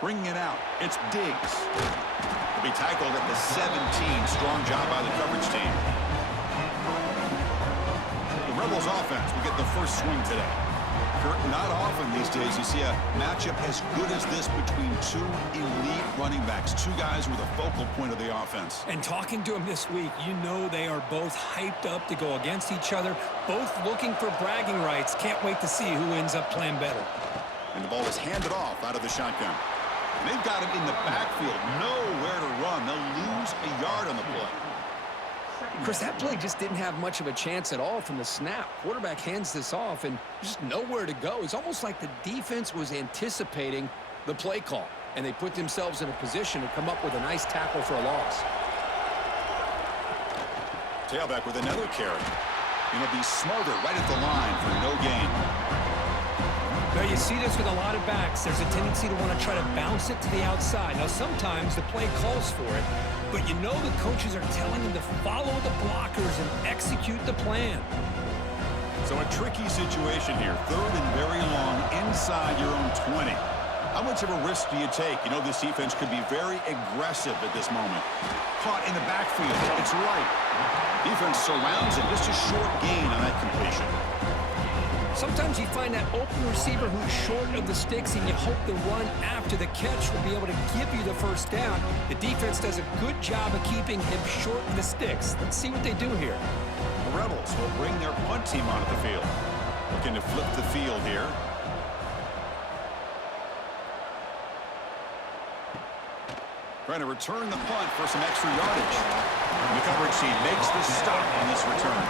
Bringing it out, it's Diggs. He'll be tackled at the 17. Strong job by the coverage team. The Rebels offense will get the first swing today. Kurt, not often these days you see a matchup as good as this between two elite running backs, two guys with a focal point of the offense. And talking to them this week, you know they are both hyped up to go against each other, both looking for bragging rights. Can't wait to see who ends up playing better. And the ball is handed off out of the shotgun. And they've got him in the backfield, nowhere to run. They'll lose a yard on the play. Chris, that play just didn't have much of a chance at all from the snap. Quarterback hands this off and just nowhere to go. It's almost like the defense was anticipating the play call, and they put themselves in a position to come up with a nice tackle for a loss. Tailback with another carry. Going to be smarter right at the line for no gain. Now, you see this with a lot of backs. There's a tendency to want to try to bounce it to the outside. Now, sometimes the play calls for it, but you know the coaches are telling them to follow the blockers and execute the plan. So a tricky situation here. Third and very long inside your own 20. How much of a risk do you take? You know this defense could be very aggressive at this moment. Caught in the backfield. It's right. Defense surrounds him. Just a short gain on that completion. Sometimes you find that open receiver who's short of the sticks, and you hope the run after the catch will be able to give you the first down. The defense does a good job of keeping him short of the sticks. Let's see what they do here. The Rebels will bring their punt team onto the field. Looking to flip the field here. Trying to return the punt for some extra yardage. The coverage team makes the stop on this return.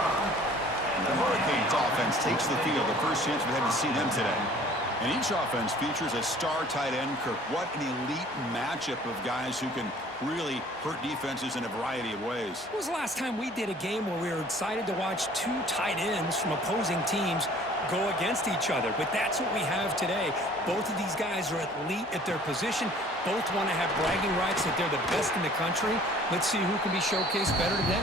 The Hurricanes offense takes the field. The first chance we had to see them today. And each offense features a star tight end, Kirk. What an elite matchup of guys who can really hurt defenses in a variety of ways. When was the last time we did a game where we were excited to watch two tight ends from opposing teams go against each other? But that's what we have today. Both of these guys are elite at their position. Both want to have bragging rights that they're the best in the country. Let's see who can be showcased better today.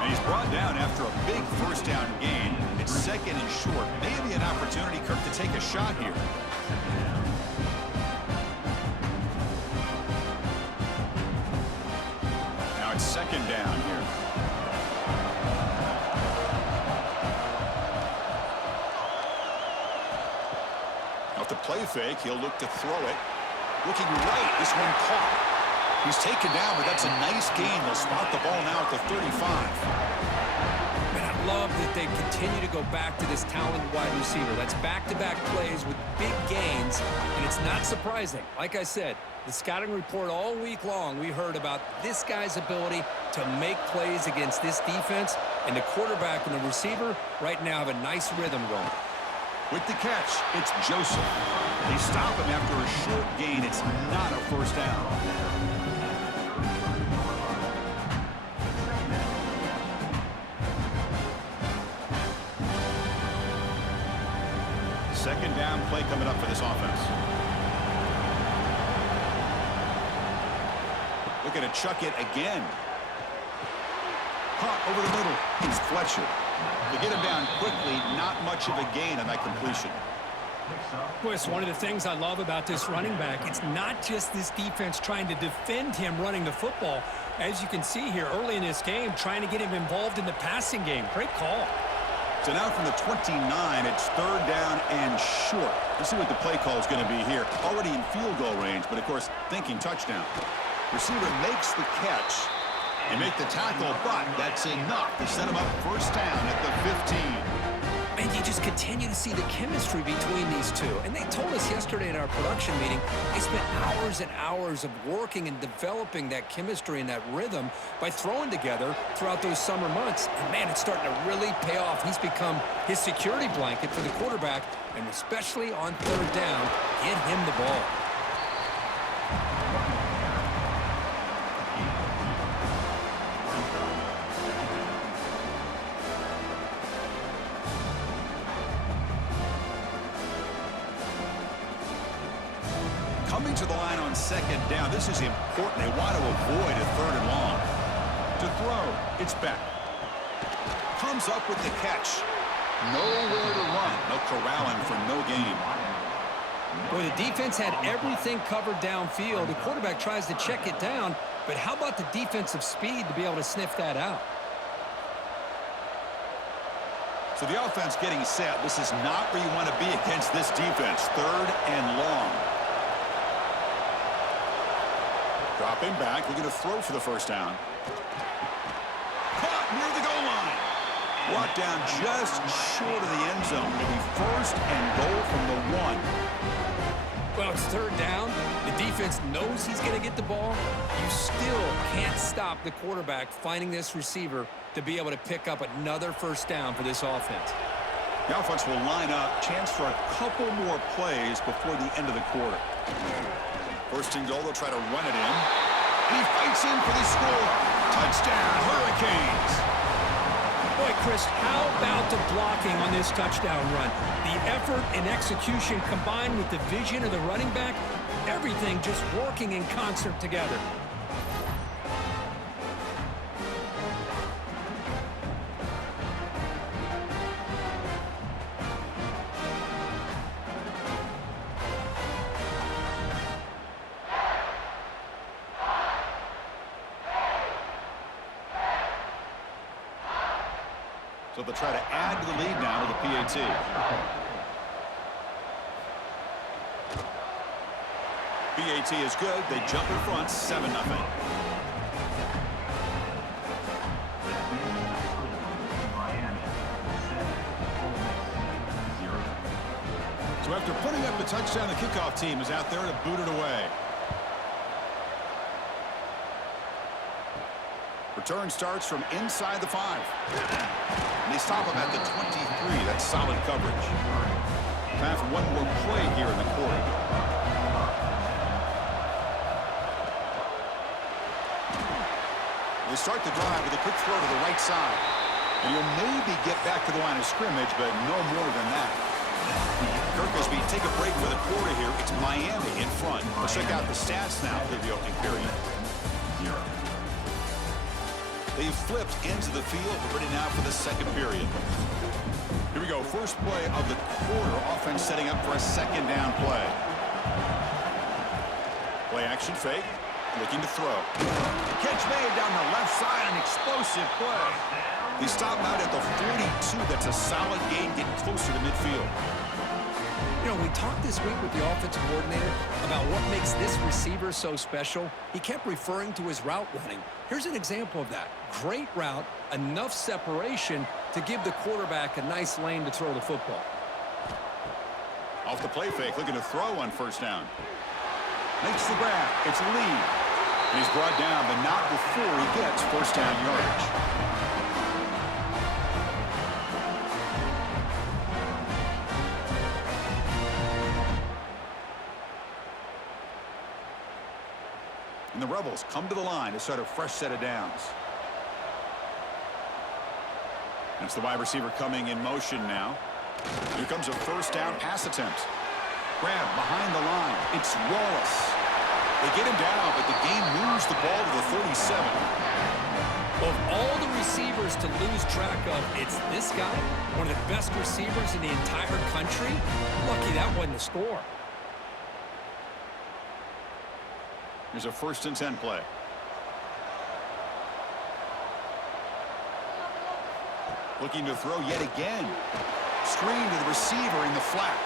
And he's brought down after a big first down gain. It's second and short. Maybe an opportunity, Kirk, to take a shot here. Now it's second down here. Off the play fake, he'll look to throw it. Looking right, this one caught. He's taken down, but that's a nice gain. They'll spot the ball now at the 35. Man, I love that they continue to go back to this talented wide receiver. That's back-to-back plays with big gains, and it's not surprising. Like I said, the scouting report all week long, we heard about this guy's ability to make plays against this defense, and the quarterback and the receiver right now have a nice rhythm going. With the catch, it's Joseph. They stop him after a short gain. It's not a first down. Second down play coming up for this offense. Looking to chuck it again. Caught over the middle. It's Fletcher. To get him down quickly, not much of a gain on that completion. Boy, it's one of the things I love about this running back. It's not just this defense trying to defend him running the football. As you can see here early in this game, trying to get him involved in the passing game. Great call. So now from the 29, it's third down and short. Let's see what the play call is going to be here. Already in field goal range, but of course, thinking touchdown. Receiver makes the catch. They make the tackle, but that's enough to set him up first down at the 15. And you just continue to see the chemistry between these two. And they told us yesterday in our production meeting, they spent hours and hours of working and developing that chemistry and that rhythm by throwing together throughout those summer months. And, man, it's starting to really pay off. He's become his security blanket for the quarterback, and especially on third down, get him the ball. Coming to the line on second down. This is important. They want to avoid a third and long. To throw, it's Beck. Comes up with the catch. Nowhere to run. No corralling for no gain. Well, the defense had everything covered downfield. The quarterback tries to check it down, but how about the defensive speed to be able to sniff that out? So the offense getting set. This is not where you want to be against this defense. 3rd and long. Dropping back, looking to throw for the first down. Caught near the goal line. Brought down just short of the end zone. Maybe 1st and goal from the 1. Well, it's 3rd down. The defense knows he's going to get the ball. You still can't stop the quarterback finding this receiver to be able to pick up another first down for this offense. The offense will line up. Chance for a couple more plays before the end of the quarter. 1st and goal, they'll try to run it in. And he fights in for the score. Touchdown, Hurricanes. Boy, Chris, how about the blocking on this touchdown run? The effort and execution combined with the vision of the running back, everything just working in concert together. So they'll try to add to the lead now with a PAT. PAT is good. They jump in front, 7-0. So after putting up the touchdown, the kickoff team is out there to boot it away. Return starts from inside the 5. And they stop him at the 23. That's solid coverage. Time for one more play here in the quarter. They start the drive with a quick throw to the right side. And you'll maybe get back to the line of scrimmage, but no more than that. Kirkosby take a break for the quarter here. It's Miami in front. Let's check out the stats now for the opening period. They've flipped into the field. We're ready now for the second period. Here we go. First play of the quarter. Offense setting up for a 2nd down play. Play action fake. Looking to throw. Catch made down the left side. An explosive play. They stop out at the 42. That's a solid gain, getting closer to midfield. You know, we talked this week with the offensive coordinator about what makes this receiver so special. He kept referring to his route running. Here's an example of that. Great route, enough separation to give the quarterback a nice lane to throw the football. Off the play fake, looking to throw on 1st down. Makes the grab. It's Lee. And he's brought down, but not before he gets 1st down yardage. And the Rebels come to the line to start a fresh set of downs. And it's the wide receiver coming in motion now. Here comes a 1st down pass attempt. Grab behind the line. It's Wallace. They get him down, but the game moves the ball to the 37. Of all the receivers to lose track of, it's this guy, one of the best receivers in the entire country. Lucky that wasn't a score. Here's a 1st and 10 play. Looking to throw yet again. Screen to the receiver in the flat.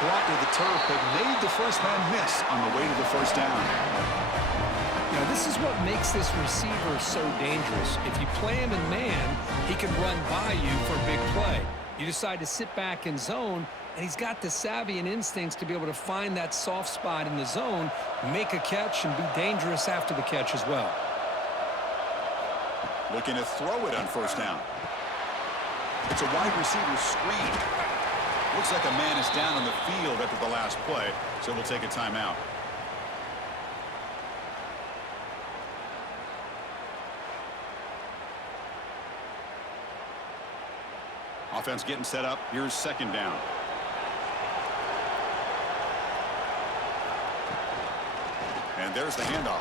Brought to the turf, but made the first man miss on the way to the 1st down. Now, this is what makes this receiver so dangerous. If you play him in man, he can run by you for a big play. You decide to sit back in zone, and he's got the savvy and instincts to be able to find that soft spot in the zone, make a catch, and be dangerous after the catch as well. Looking to throw it on 1st down. It's a wide receiver screen. Looks like a man is down on the field after the last play, so we'll take a timeout. Offense getting set up. Here's 2nd down. And there's the handoff.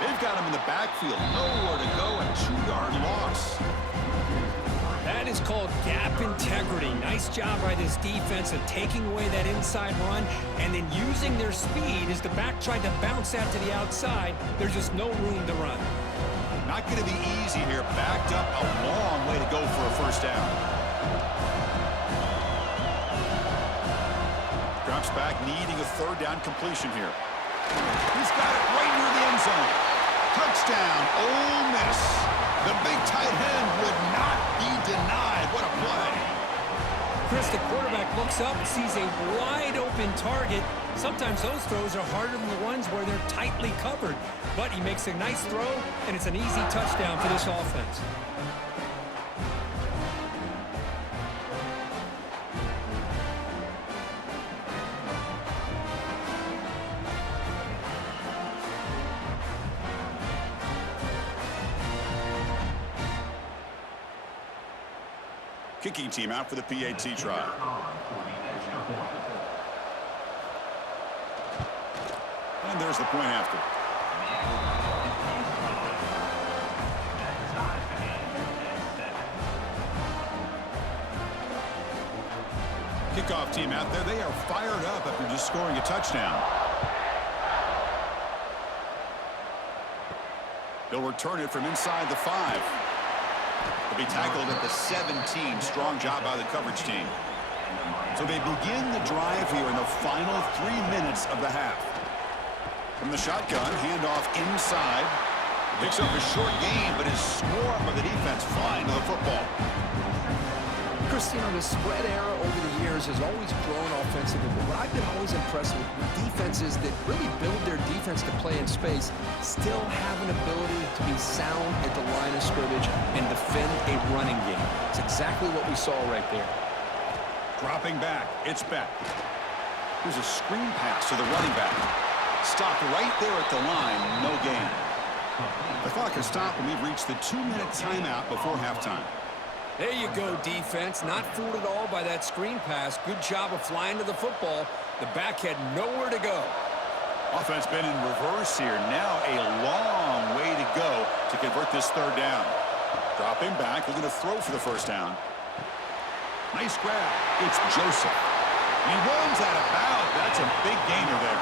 They've got him in the backfield. Nowhere to go, a 2-yard loss. That That is called gap integrity. Nice job by this defense of taking away that inside run and then using their speed as the back tried to bounce that to the outside. There's just no room to run. Not going to be easy here. Backed up a long way to go for a first down. Drops back, needing a third down completion here. He's got it right near the end zone. Touchdown, Ole Miss. The big tight end would not be denied. What a play. Chris, the quarterback looks up, sees a wide-open target. Sometimes those throws are harder than the ones where they're tightly covered. But he makes a nice throw, and it's an easy touchdown for this offense. Kicking team out for the PAT try. And there's the point after. Kickoff team out there. They are fired up after just scoring a touchdown. They'll return it from inside the 5. They'll be tackled at the 17. Strong job by the coverage team. So they begin the drive here in the final 3 minutes of the half. From the shotgun, handoff inside. Picks up a short gain, but is swarmed by the defense flying to the football. Chris, you know, the spread era over the years has always grown offensively. But what I've been always impressed with defenses that really build their defense to play in space still have an ability to be sound at the line of scrimmage and defend a running game. It's exactly what we saw right there. Dropping back, it's Beck. Here's a screen pass to the running back. Stopped right there at the line, no gain. The clock has stopped, and we've reached the 2-minute timeout before halftime. There you go, defense. Not fooled at all by that screen pass. Good job of flying to the football. The back had nowhere to go. Offense been in reverse here. Now a long way to go to convert this third down. Dropping back, looking to throw for the first down. Nice grab. It's Joseph. He runs out of bounds. That's a big gainer there.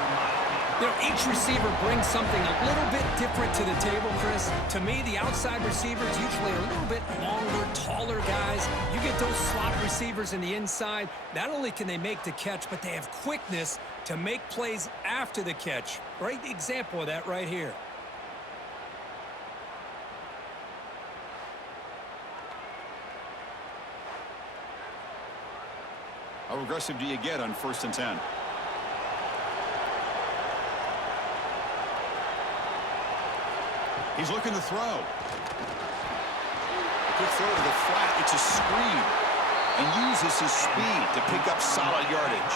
You know, each receiver brings something a little bit different to the table, Chris. To me, the outside receivers usually are a little bit longer, taller guys. You get those slot receivers in the inside, not only can they make the catch, but they have quickness to make plays after the catch. Great example of that right here. How aggressive do you get on 1st and 10? He's looking to throw. Good throw to the flat. It's a screen. And uses his speed to pick up solid yardage.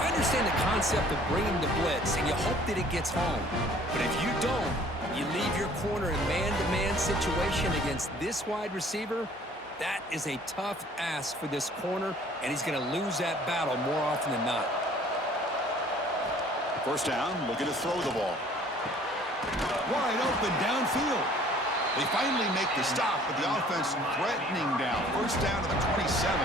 I understand the concept of bringing the blitz, and you hope that it gets home. But if you don't, you leave your corner in man-to-man situation against this wide receiver. That is a tough ask for this corner, and he's going to lose that battle more often than not. First down, looking to throw the ball. Wide open downfield. They finally make the stop, but the offense threatening down. First down to the 27.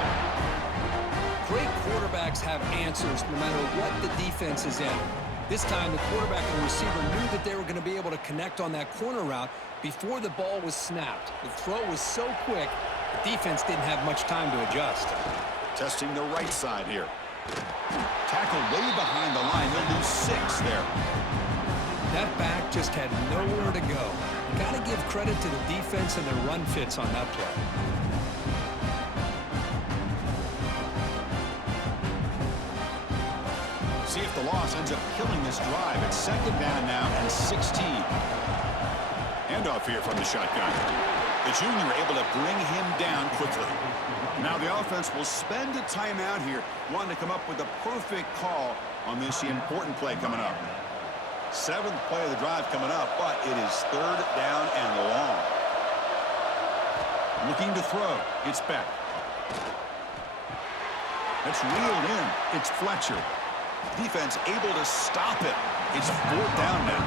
Great quarterbacks have answers no matter what the defense is in. This time, the quarterback and the receiver knew that they were going to be able to connect on that corner route before the ball was snapped. The throw was so quick, the defense didn't have much time to adjust. Testing the right side here. Tackle way behind the line. They'll lose 6 there. That back just had nowhere to go. Got to give credit to the defense and their run fits on that play. See if the loss ends up killing this drive. It's 2nd down now and 16. Handoff here from the shotgun. The junior able to bring him down quickly. Now the offense will spend a timeout here, wanting to come up with a perfect call on this important play coming up. 7th play of the drive coming up, but it is 3rd down and long. Looking to throw. It's Beck. It's reeled in. It's Fletcher. Defense able to stop it. It's 4th down now.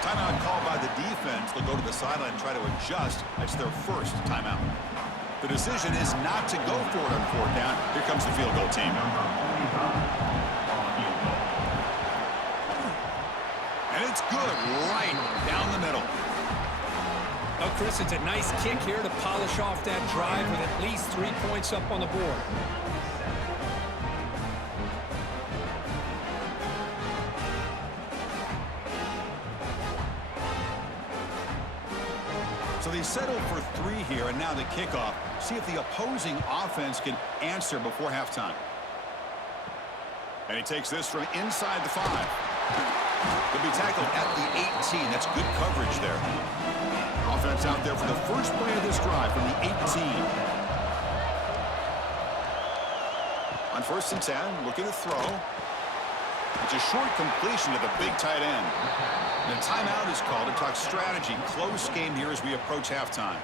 Timeout called by the defense. They'll go to the sideline and try to adjust. That's their first timeout. The decision is not to go for it on fourth down. Here comes the field goal team. And it's good right down the middle. Oh, Chris, it's a nice kick here to polish off that drive with at least 3 points up on the board. So they settle for 3 here, and now the kickoff. See if the opposing offense can answer before halftime. And he takes this from inside the 5. He'll be tackled at the 18. That's good coverage there. Offense out there for the first play of this drive from the 18. On 1st and 10, looking to throw. It's a short completion to the big tight end. And a timeout is called to talk strategy. Close game here as we approach halftime.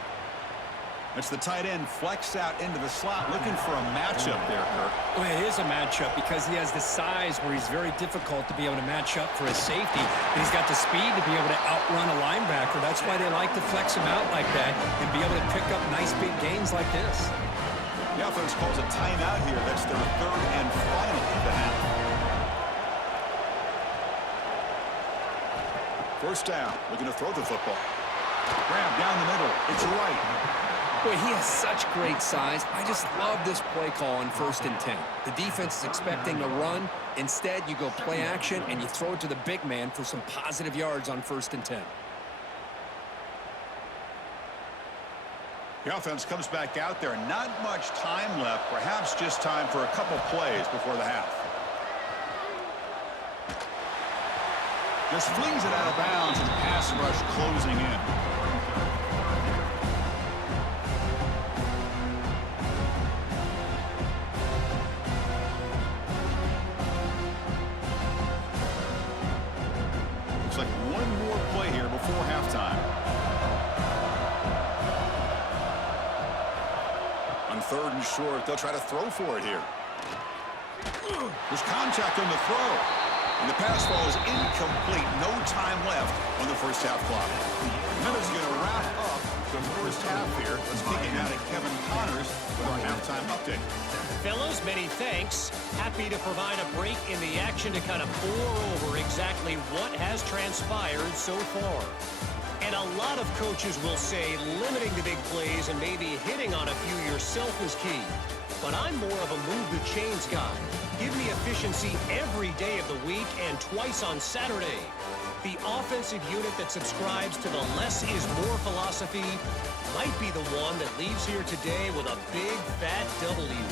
It's the tight end flexed out into the slot, looking for a matchup there, Kirk. Well, it is a matchup because he has the size where he's very difficult to be able to match up for his safety. And he's got the speed to be able to outrun a linebacker. That's why they like to flex him out like that and be able to pick up nice big gains like this. The offense calls a timeout here. That's their 3rd and final of the half. 1st down, looking to throw the football. Grab down the middle. It's right. Boy, he has such great size. I just love this play call on 1st and 10. The defense is expecting a run. Instead, you go play action, and you throw it to the big man for some positive yards on 1st and 10. The offense comes back out there. Not much time left. Perhaps just time for a couple plays before the half. Just flings it out of bounds and pass rush closing in. Looks like one more play here before halftime. On 3rd and short, they'll try to throw for it here. There's contact on the throw. And the pass ball is incomplete. No time left on the first half clock. And that is going to wrap up the first half here. Let's kick it out at Kevin Connors with our halftime update. Fellas, many thanks. Happy to provide a break in the action to kind of pour over exactly what has transpired so far. And a lot of coaches will say limiting the big plays and maybe hitting on a few yourself is key. But I'm more of a move the chains guy. Give me efficiency every day of the week and twice on Saturday. The offensive unit that subscribes to the less is more philosophy might be the one that leaves here today with a big fat W.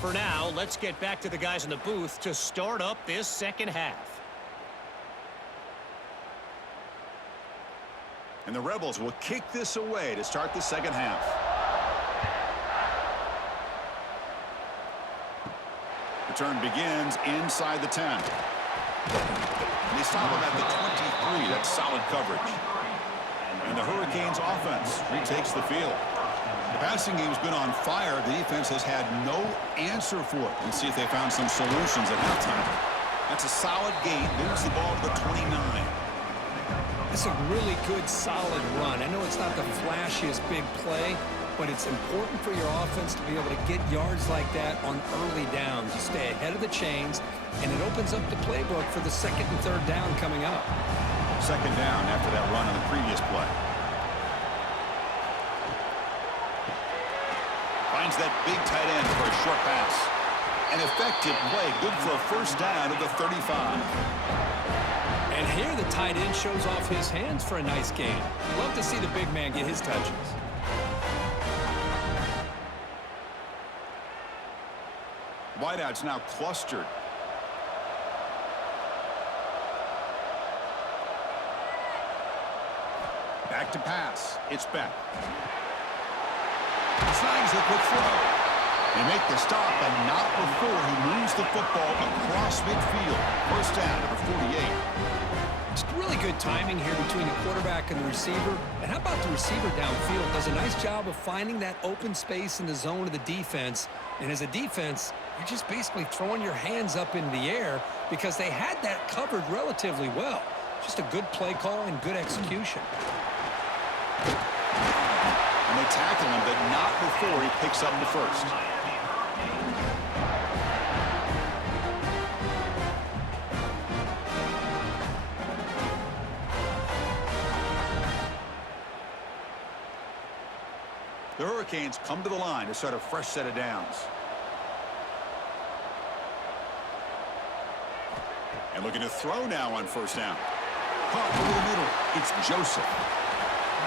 For now, let's get back to the guys in the booth to start up this second half. And the Rebels will kick this away to start the second half. Return begins inside the 10. They stop him at the 23. That's solid coverage. And the Hurricanes offense retakes the field. The passing game's been on fire. The defense has had no answer for it. Let's see if they found some solutions at halftime. That's a solid gain. Moves the ball to the 29. It's a really good, solid run. I know it's not the flashiest big play, but it's important for your offense to be able to get yards like that on early downs. You stay ahead of the chains, and it opens up the playbook for the 2nd and 3rd down coming up. 2nd down after that run on the previous play. Finds that big tight end for a short pass. An effective play, good for a 1st down at the 35. And here the tight end shows off his hands for a nice gain. Love to see the big man get his touches. Wideouts now clustered. Back to pass. It's Beck. Snags the quick throw. They make the stop, and not before he moves the football across midfield. 1st down, number 48. It's really good timing here between the quarterback and the receiver. And how about the receiver downfield? Does a nice job of finding that open space in the zone of the defense. And as a defense, you're just basically throwing your hands up in the air because they had that covered relatively well. Just a good play call and good execution. And They tackle him, but not before he picks up the first. The Hurricanes come to the line to start a fresh set of downs. And looking to throw now on first down. Caught over the middle. It's Joseph.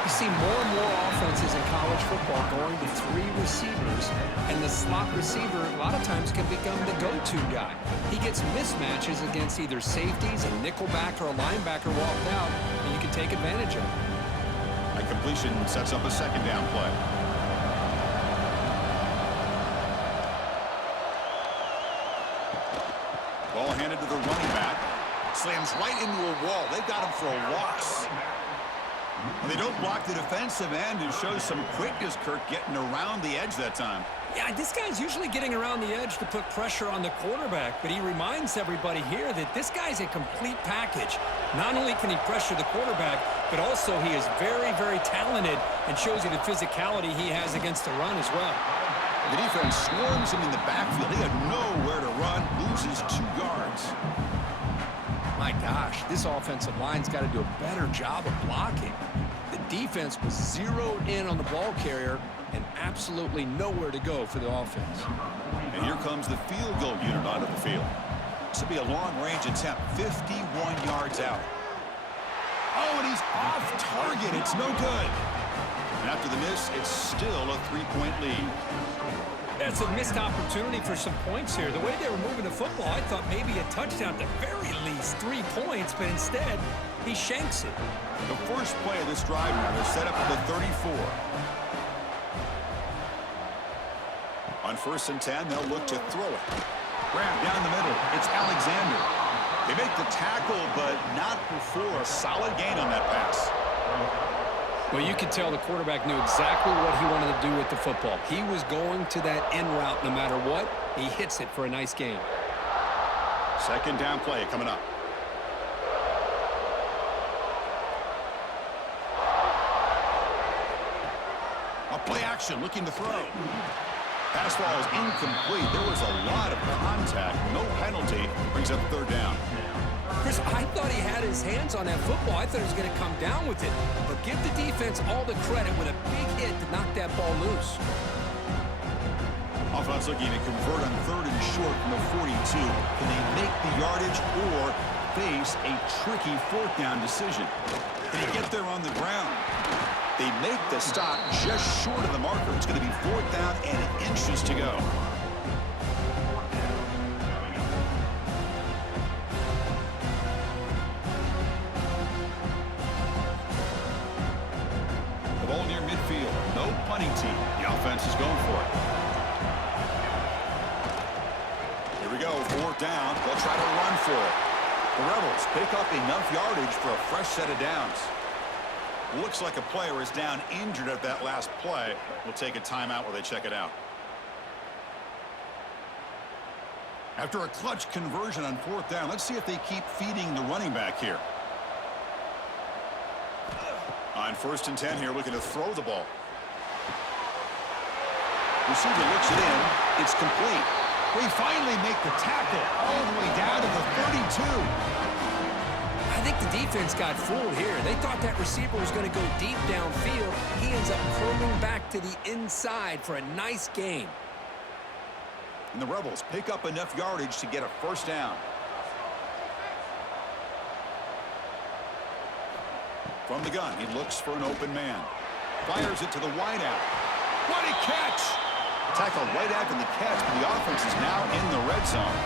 You see more and more offenses in college football going to 3 receivers, and the slot receiver a lot of times can become the go-to guy. He gets mismatches against either safeties, a nickelback, or a linebacker walked out, and you can take advantage of it. A completion sets up a second down play. Ball handed to the running back. Slams right into a wall. They've got him for a loss. They don't block the defensive end and show some quickness, Kirk, getting around the edge that time. Yeah, this guy's usually getting around the edge to put pressure on the quarterback, but he reminds everybody here that this guy's a complete package. Not only can he pressure the quarterback, but also he is very, very talented and shows you the physicality he has against the run as well. The defense swarms him in the backfield. He had nowhere to run, loses 2 yards. My gosh, this offensive line's got to do a better job of blocking. The defense was zeroed in on the ball carrier and absolutely nowhere to go for the offense. And here comes the field goal unit onto the field. This will be a long-range attempt, 51 yards out. Oh, and he's off target. It's no good. And after the miss, it's still a 3-point lead. That's a missed opportunity for some points here. The way they were moving the football, I thought maybe a touchdown, at the very least 3 points, but instead, he shanks it. The first play of this drive now, they're set up at the 34. On 1st and 10, they'll look to throw it. Grab down the middle. It's Alexander. They make the tackle, but not before a solid gain on that pass. Well, you could tell the quarterback knew exactly what he wanted to do with the football. He was going to that in route no matter what. He hits it for a nice gain. Second down play coming up. A play action looking to throw. Pass ball is incomplete. There was a lot of contact. No penalty. Brings up 3rd down. Chris, I thought he had his hands on that football. I thought he was going to come down with it. But give the defense all the credit with a big hit to knock that ball loose. Offense looking to convert on 3rd and short from the 42. Can they make the yardage or face a tricky 4th down decision? Can he get there on the ground? They make the stop just short of the marker. It's going to be 4th down and inches to go. The ball near midfield. No punting team. The offense is going for it. Here we go. 4th down. They'll try to run for it. The Rebels pick up enough yardage for a fresh set of downs. Looks like a player is down injured at that last play. We'll take a timeout while they check it out. After a clutch conversion on 4th down, let's see if they keep feeding the running back here. On 1st and 10 here, looking to throw the ball. Receiver looks it in. It's complete. They finally make the tackle all the way down to the 32. I think the defense got fooled here. They thought that receiver was going to go deep downfield. He ends up curling back to the inside for a nice gain. And the Rebels pick up enough yardage to get a 1st down. From the gun, he looks for an open man. Fires it to the wideout. What a catch! Tackle right after the catch, but the offense is now in the red zone.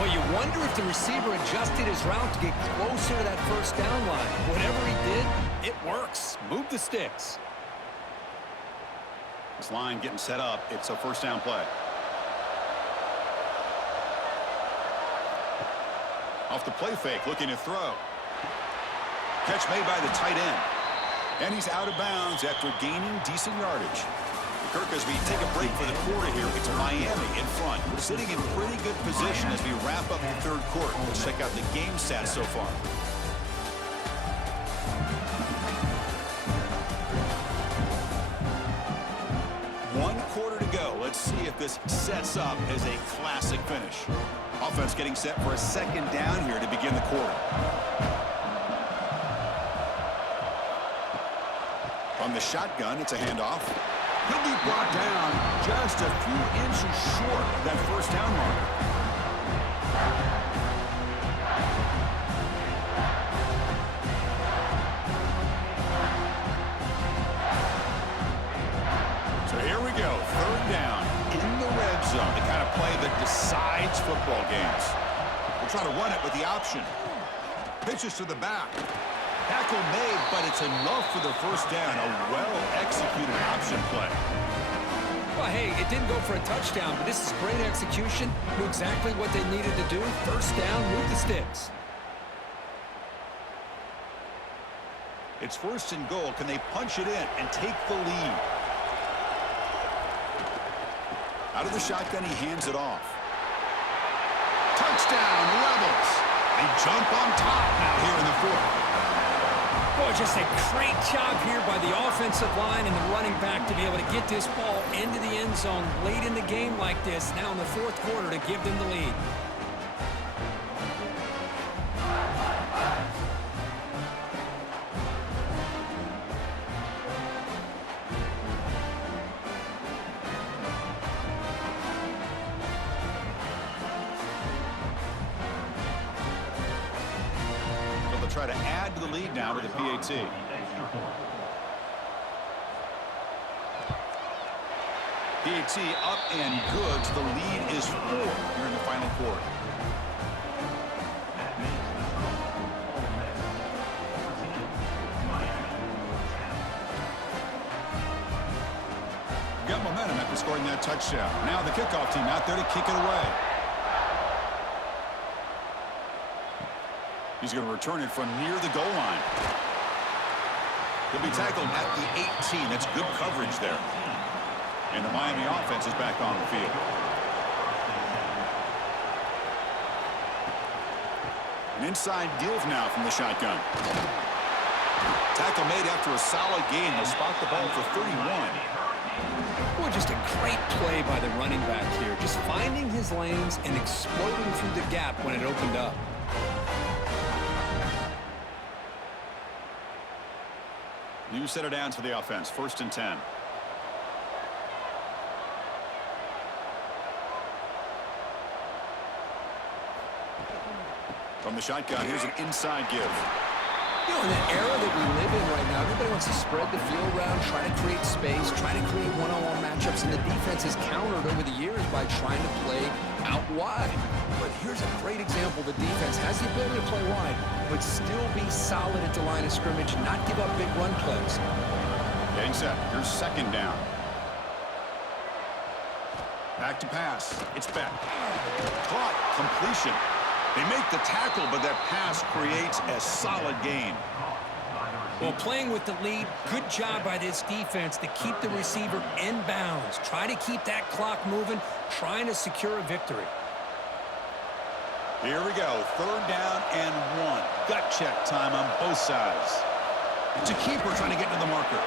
Well, you wonder if the receiver adjusted his route to get closer to that 1st down line. Whatever he did, it works. Move the sticks. This line getting set up. It's a 1st down play. Off the play fake, looking to throw. Catch made by the tight end. And he's out of bounds after gaining decent yardage. Kirk, as we take a break for the quarter here, it's Miami in front. We're sitting in pretty good position as we wrap up the 3rd quarter. Let's check out the game stats so far. like this sets up as a classic finish. Offense getting set for a second down here to begin the quarter. From the shotgun, it's a handoff. He'll be brought down just a few inches short of that first down marker. So here we go, third down in the red zone, the kind of play that decides football games. We'll try to run it with the option. Pitches to the back. Tackle made, but it's enough for the first down. A well-executed option play. Well, hey, it didn't go for a touchdown, but this is great execution. Knew exactly what they needed to do. First down, move the sticks. It's first and goal. Can they punch it in and take the lead? Out of the shotgun, he hands it off. Touchdown, Rebels. They jump on top now here in the fourth. Boy, just a great job here by the offensive line and the running back to be able to get this ball into the end zone late in the game like this, now in the fourth quarter, to give them the lead. Try to add to the lead now with the PAT. PAT up and good. So the lead is 4 here in the final quarter. Got momentum after scoring that touchdown. Now the kickoff team out there to kick it away. He's going to return it from near the goal line. He'll be tackled at the 18. That's good coverage there. And the Miami offense is back on the field. An inside give now from the shotgun. Tackle made after a solid gain. They'll spot the ball for 31. Boy, just a great play by the running back here. Just finding his lanes and exploding through the gap when it opened up. New set of downs for the offense. First and 10. From the shotgun, here's an inside give. You know, in the era that we live in right now, everybody wants to spread the field around, try to create space, try to create one-on-one matchups, and the defense has countered over the years by trying to play out wide. But here's a great example. The defense has the ability to play wide, but still be solid at the line of scrimmage, not give up big run plays. Getting set. Here's second down. Back to pass. It's back. Caught. Completion. They make the tackle, but that pass creates a solid gain. Well, playing with the lead, good job by this defense to keep the receiver in bounds. Try to keep that clock moving, trying to secure a victory. Here we go. Third down and 1. Gut check time on both sides. It's a keeper trying to get to the marker.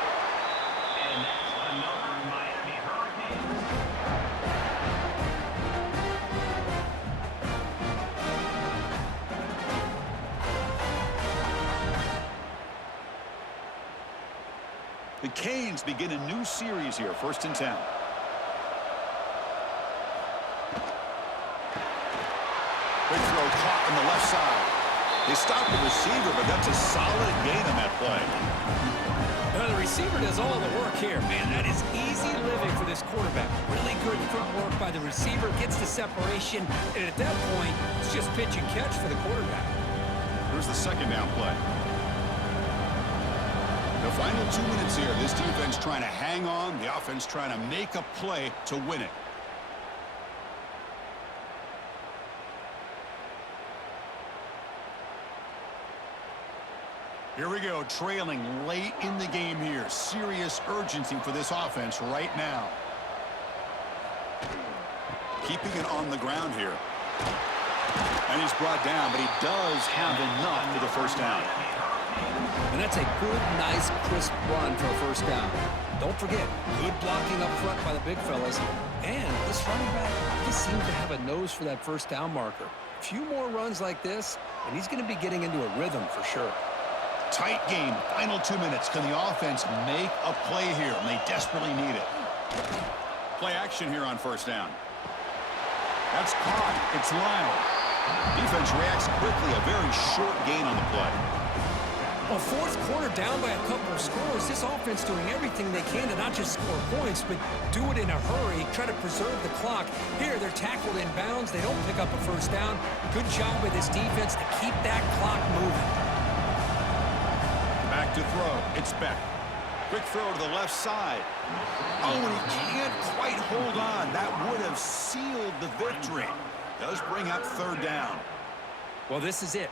The Canes begin a new series here, first and 10. Quick throw caught on the left side. They stop the receiver, but that's a solid gain on that play. Well, the receiver does all the work here, man. That is easy living for this quarterback. Really good footwork by the receiver, gets the separation, and at that point, it's just pitch and catch for the quarterback. Here's the second down play. The final 2 minutes here, this defense trying to hang on, the offense trying to make a play to win it. Here we go, trailing late in the game here. Serious urgency for this offense right now. Keeping it on the ground here. And he's brought down, but he does have enough for the first down. And that's a good, nice, crisp run for a first down. Don't forget, good blocking up front by the big fellas. And this running back just seems to have a nose for that first down marker. A few more runs like this, and he's going to be getting into a rhythm for sure. Tight game, final 2 minutes. Can the offense make a play here? And they desperately need it. Play action here on first down. That's caught. It's Lyle. Defense reacts quickly. A very short gain on the play. Well, fourth quarter down by a couple of scores. This offense doing everything they can to not just score points, but do it in a hurry, try to preserve the clock. Here, they're tackled in bounds. They don't pick up a first down. Good job by this defense to keep that clock moving. Back to throw. It's Beck. Quick throw to the left side. Oh, and he can't quite hold on. That would have sealed the victory. Does bring up third down. Well, this is it.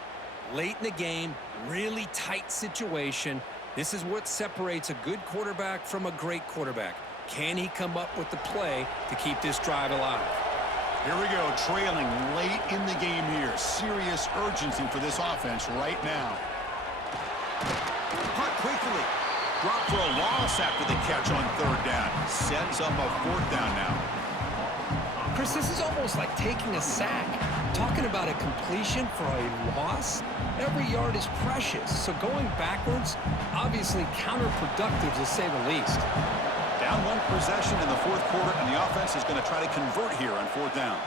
Late in the game, really tight situation. This is what separates a good quarterback from a great quarterback. Can he come up with the play to keep this drive alive? Here we go, trailing late in the game here. Serious urgency for this offense right now. Cut quickly. Drop for a loss after the catch on third down. Sets up a fourth down now. Chris, this is almost like taking a sack. Talking about a completion for a loss, every yard is precious. So going backwards, obviously counterproductive to say the least. Down one possession in the fourth quarter, and the offense is going to try to convert here on fourth down.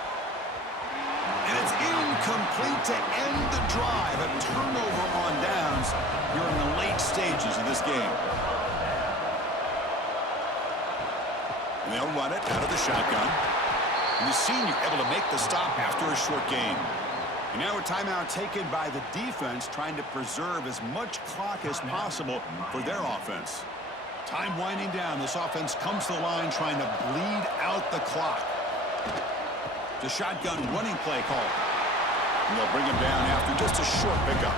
And it's incomplete to end the drive. A turnover on downs here in the late stages of this game. And they'll run it out of the shotgun. And the senior able to make the stop after a short gain. And now a timeout taken by the defense, trying to preserve as much clock as possible for their offense. Time winding down. This offense comes to the line trying to bleed out the clock. The shotgun running play call. And they'll bring him down after just a short pickup.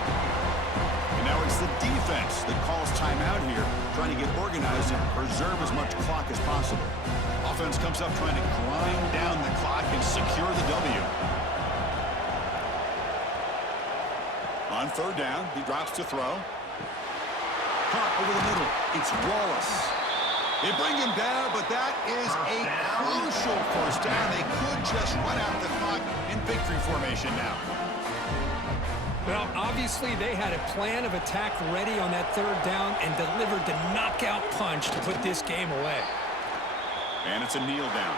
And now it's the defense that calls timeout here, trying to get organized and preserve as much clock as possible. Offense comes up trying to grind down the clock and secure the W. On third down, he drops to throw. Caught over the middle. It's Wallace. They bring him down, but that is a crucial first down. They could just run out the clock in victory formation now. Well, obviously they had a plan of attack ready on that third down and delivered the knockout punch to put this game away. And it's a kneel down.